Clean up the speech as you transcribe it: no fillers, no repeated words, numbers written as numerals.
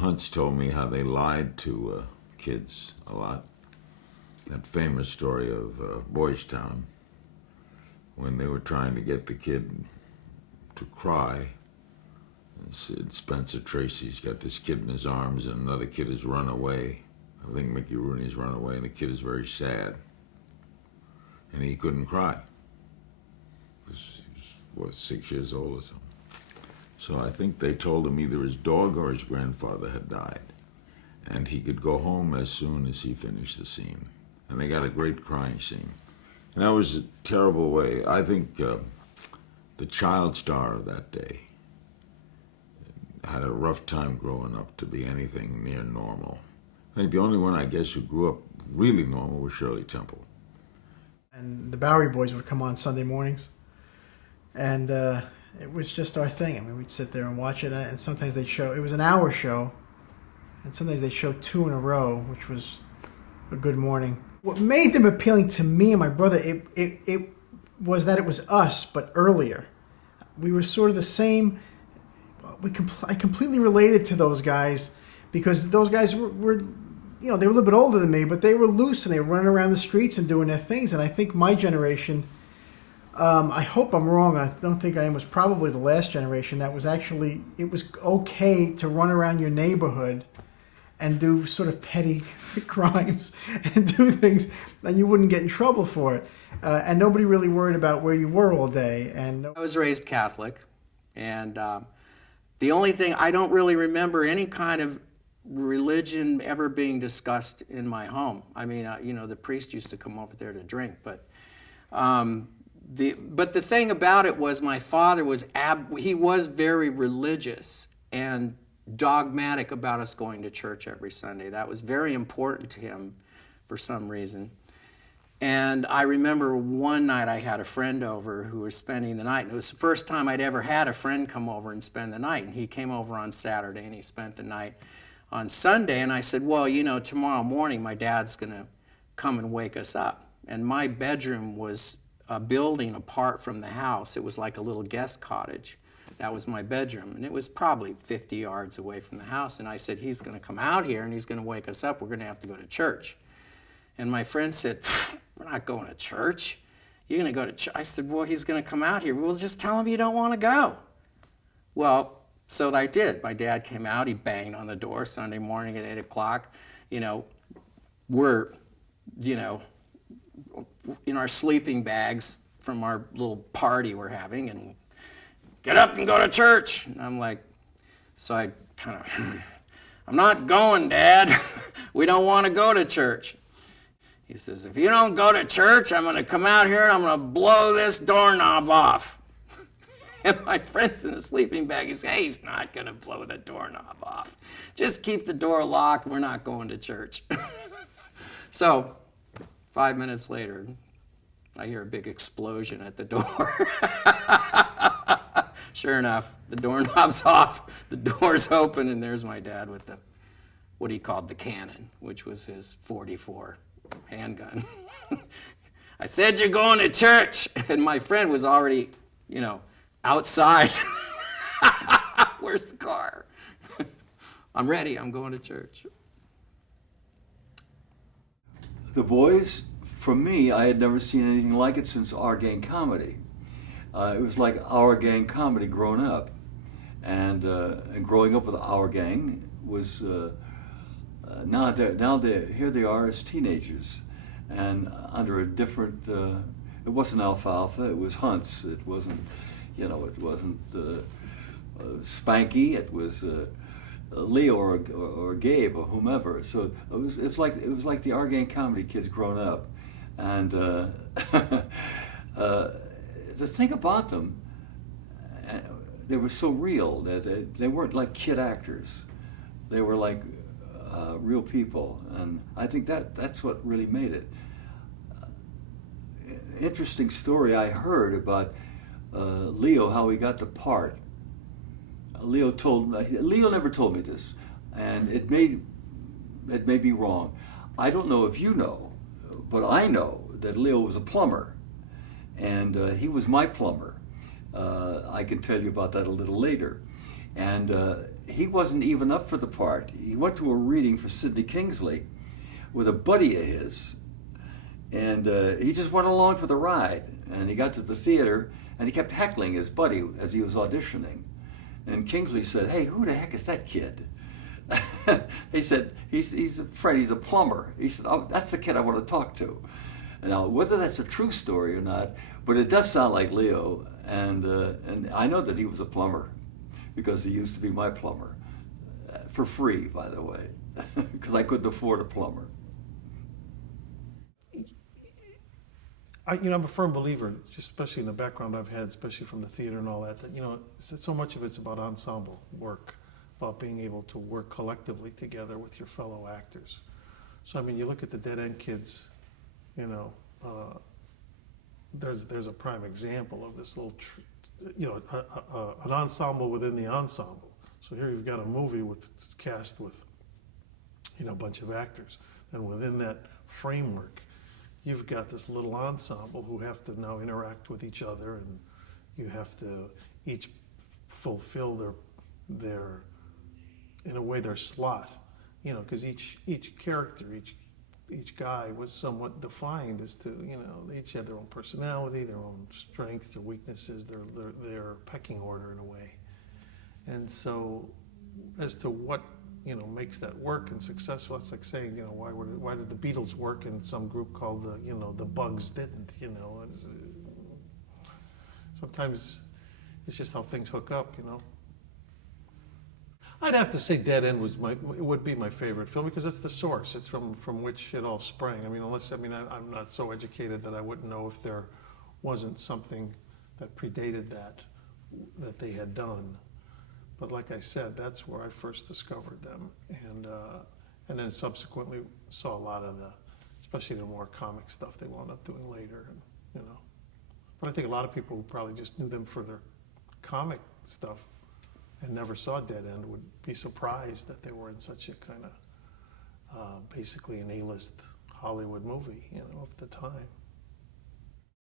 Hunts told me how they lied to kids a lot. That famous story of Boys Town, when they were trying to get the kid to cry. And said Spencer Tracy's got this kid in his arms and another kid has run away. I think Mickey Rooney's run away and the kid is very sad. And he couldn't cry. He was 6 years old or something. So I think they told him either his dog or his grandfather had died. And he could go home as soon as he finished the scene. And they got a great crying scene. And that was a terrible way. I think the child star of that day had a rough time growing up to be anything near normal. I think the only one, I guess, who grew up really normal was Shirley Temple. And the Bowery boys would come on Sunday mornings. And it was just our thing. I mean, we'd sit there and watch it, and sometimes they'd show, it was an hour show, and sometimes they'd show 2 in a row, which was a good morning. What made them appealing to me and my brother, it was that it was us, but earlier. We were sort of the same. I completely related to those guys because those guys were, they were a little bit older than me, but they were loose and they were running around the streets and doing their things. And I think my generation, I hope I'm wrong, I don't think I am, was probably the last generation that was actually, it was okay to run around your neighborhood and do sort of petty crimes and do things, and you wouldn't get in trouble for it. And nobody really worried about where you were all day. And I was raised Catholic, and the only thing, I don't really remember any kind of religion ever being discussed in my home. I mean, the priest used to come over there to drink, but the thing about it was my father was, he was very religious and dogmatic about us going to church every Sunday. That was very important to him for some reason. And I remember one night I had a friend over who was spending the night. And it was the first time I'd ever had a friend come over and spend the night. And he came over on Saturday and he spent the night on Sunday. And I said, well, tomorrow morning my dad's going to come and wake us up. And my bedroom was a building apart from the house. It was like a little guest cottage. That was my bedroom. And it was probably 50 yards away from the house. And I said, he's going to come out here and he's going to wake us up. We're going to have to go to church. And my friend said, we're not going to church. You're going to go to church. I said, well, he's going to come out here. Well, just tell him you don't want to go. Well, so I did. My dad came out. He banged on the door Sunday morning at 8 o'clock. We're, in our sleeping bags from our little party we're having, and get up and go to church. And I'm like, so I kind of, I'm not going, Dad. We don't want to go to church. He says, if you don't go to church, I'm going to come out here and I'm going to blow this doorknob off. And my friend's in a sleeping bag. He says, hey, he's not going to blow the doorknob off. Just keep the door locked. We're not going to church. So 5 minutes later, I hear a big explosion at the door. Sure enough, the doorknob's off, the door's open, and there's my dad with what he called the cannon, which was his .44 handgun. I said, you're going to church. And my friend was already, outside. Where's the car? I'm ready. I'm going to church. The Boys, for me, I had never seen anything like it since Our Gang Comedy. It was like Our Gang Comedy grown up. And growing up with Our Gang was, here they are as teenagers. And under a different, it wasn't Alfalfa, it was Hunts. It wasn't, it wasn't Spanky, it was Leo or Gabe or whomever. So it was like the Our Gang Comedy kids grown up. And the thing about them, they were so real that they weren't like kid actors. They were like real people, and I think that's what really made it. Interesting story I heard about Leo, how he got the part. Leo never told me this, and it may be wrong. I don't know if you know, but I know that Leo was a plumber, and he was my plumber. I can tell you about that a little later. And he wasn't even up for the part. He went to a reading for Sidney Kingsley with a buddy of his, and he just went along for the ride. And he got to the theater, and he kept heckling his buddy as he was auditioning. And Kingsley said, "Hey, who the heck is that kid?" He said, he's a friend, he's a plumber. He said, "Oh, that's the kid I want to talk to." Now, whether that's a true story or not, but it does sound like Leo, and I know that he was a plumber because he used to be my plumber, for free, by the way, because I couldn't afford a plumber. I'm a firm believer, just especially in the background I've had, especially from the theater and all that, so much of it's about ensemble work, about being able to work collectively together with your fellow actors. So, I mean, you look at the Dead End Kids, there's a prime example of this little, an ensemble within the ensemble. So here you've got a movie cast with, a bunch of actors, and within that framework, you've got this little ensemble who have to now interact with each other, and you have to each fulfill their in a way their slot, because each character, each guy was somewhat defined as to, they each had their own personality, their own strengths, their weaknesses, their pecking order in a way. And so as to what makes that work and successful, it's like saying, why did the Beatles work and some group called the Bugs didn't? Sometimes it's just how things hook up. I'd have to say Dead End would be my favorite film because it's the source. It's from which it all sprang. I'm not so educated that I wouldn't know if there wasn't something that predated that they had done. But like I said, that's where I first discovered them, and then subsequently saw a lot of especially the more comic stuff they wound up doing later, But I think a lot of people who probably just knew them for their comic stuff and never saw Dead End would be surprised that they were in such a kind of basically an A-list Hollywood movie, of the time.